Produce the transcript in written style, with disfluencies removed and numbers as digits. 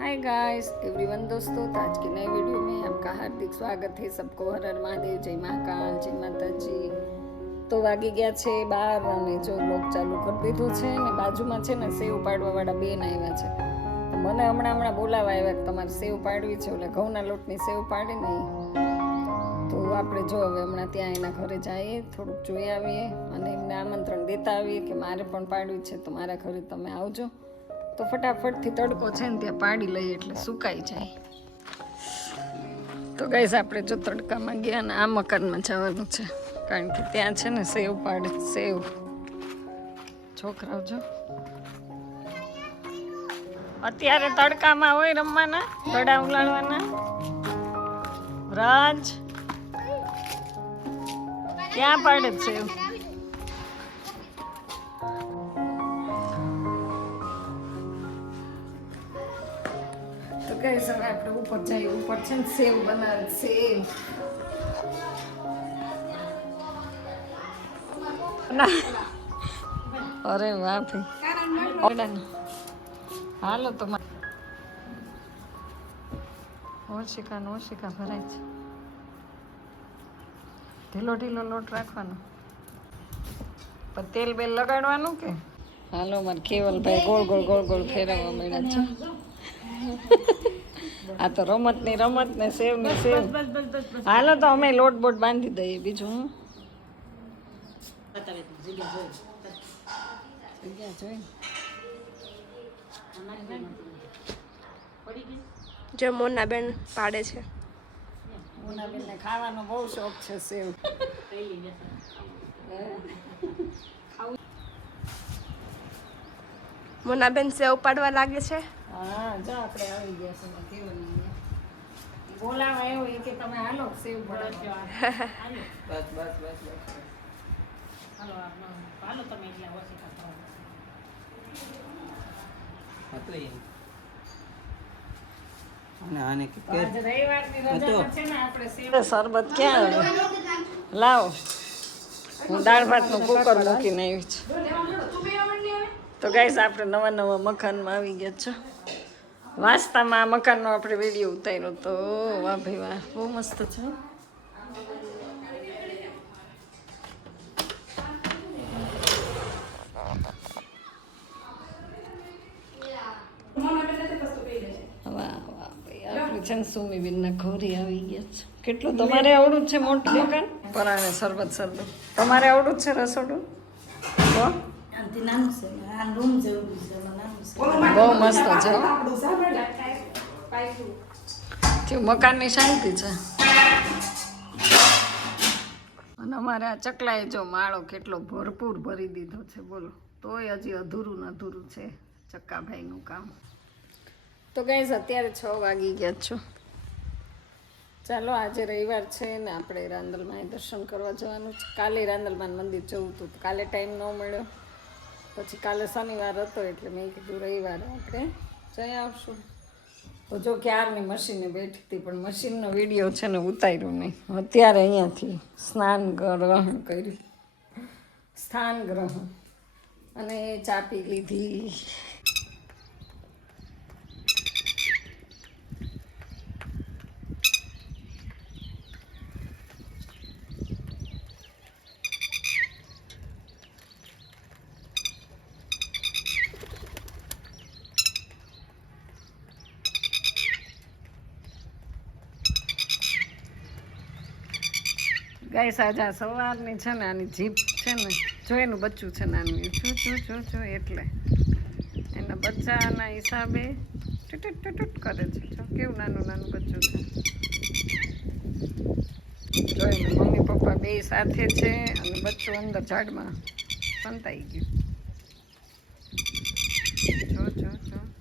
Hi guys everyone दोस्तों, तो आज की नई वीडियो में आपका हार्दिक स्वागत है। सबको हर हर महादेव, जय महाकाल, जय माताजी। तो वागी गया છે 12 અને જો લોક ચાલુ કરી દીધો છે ને બાજુમાં છે ને સેવ પાડવા વાળા બેન આવ્યા છે. તો મને હમણાં બોલાવા આવ્યા કે તમારે સેવ પાડવી છે, એટલે ઘઉંના લોટની સેવ પાડી નહીં. તો આપણે જો હવે હમણાં ત્યાં એના ઘરે જઈએ, થોડુંક જોઈ આવીએ અને એમને આમંત્રણ દેતા આવીએ કે મારે પણ પાડવી છે, તો મારા ઘરે તમે આવજો. તો ફટાફટથી તડકો છે ને ત્યાં પાડી લઈએ એટલે સુકાઈ જાય. તો ગાઈસ આપણે જો તડકામાં ગયા ને આ મકાનમાં જવાનું છે, કારણ કે ત્યાં છે ને સેવ પાડે. સેવ છોકરાઓ જો અત્યારે તડકામાં હોય રમવાના, દડા ઉલાળવાના. રાજ ક્યાં પાડે સેવ? ગાઈસ હવે આપણે ઉપર જઈએ. ઉપર છે ને સેવ બનાવે. સેવ અરે વાહ ભાઈ, હાલો તો ઓશિકા ભરાય છે. ઢીલો ઢીલો લોટ રાખવાનો, પણ તેલ બેલ લગાડવાનું કે. હાલો મારે કેવલભાઈ ગોળ ગોળ ફેરવવા મળ્યા છે. આ તો રમત ને સેવ ને સેવ. હાલો તો અમે લોટ બોટ બાંધી દઈએ. બીજું હું જો મોનાબેન પાડે છે. મોનાબેન ને ખાવાનો બહુ શોખ છે સેવ. મોનાબેન સેવ પાડવા લાગે છે. હા જો આપણે આવી ગયા છે. કેવું બોલાવા આવ્યો એ કે તમે હાલો સેવ બનાવજો. બસ હાલો તમે એટલા ઓછા કરો. આને કે આજ રવિવારની રજામાં છે ને આપણે સેવ શરબત ક્યાં આવે? લાવો, હું દાળ ભાતનું કુકર મૂકીને આવી છું. તો ગાઈસ આપણે નવા મકાનમાં આવી ગયા છો. વાસ્તામાં આ મકાનનો આપણે વિડીયો ઉતાર્યો તો વાહ ભાઈ વાહ, બહુ મસ્ત છે. વાહ ભાઈ, આપણે છે ને સુમીબેનના ઘરે આવી ગયા છે. કેટલું તમારે આવડું છે મોટું મકાન? પરાણે શરબત. તમારે આવડું જ છે રસોડું? બહુ મસ્ત છે. મકાનની શાંતિ છે. અને અમારે આ ચકલાએ જો માળો કેટલો ભરપૂર ભરી દીધો છે, બોલો. તોય હજી અધૂરું છે ચક્કાભાઈનું કામ. તો ગાઈસ અત્યારે 6 વાગી ગયા છો. ચાલો આજે રવિવાર છે ને આપણે રાંદલમાં દર્શન કરવા જવાનું છે. કાલે રાંદલમાં મંદિર જવું હતું, કાલે ટાઈમ ન મળ્યો. પછી કાલે શનિવાર હતો એટલે મેં કીધું રવિવારે આપણે જઈ આવશું. તો જો ક્યારની મશીને બેઠી હતી, પણ મશીનનો વિડીયો છે ને ઉતાર્યો નહીં. અત્યારે અહીંયાથી સ્નાન ગ્રહણ કર્યું, અને ચા પી લીધી. ગાઈસ આજે સવારની છે ને આની જીભ છે ને, જો એનું બચ્ચું છે નાનું, જો એટલે એના બચ્ચાના હિસાબે ટૂટ કરે છે. જો કેવું નાનું બચ્ચું છે. જો એના મમ્મી પપ્પા બે સાથે છે અને બચ્ચું અંદર ઝાડમાં સંતાઈ ગયું. જો જો જો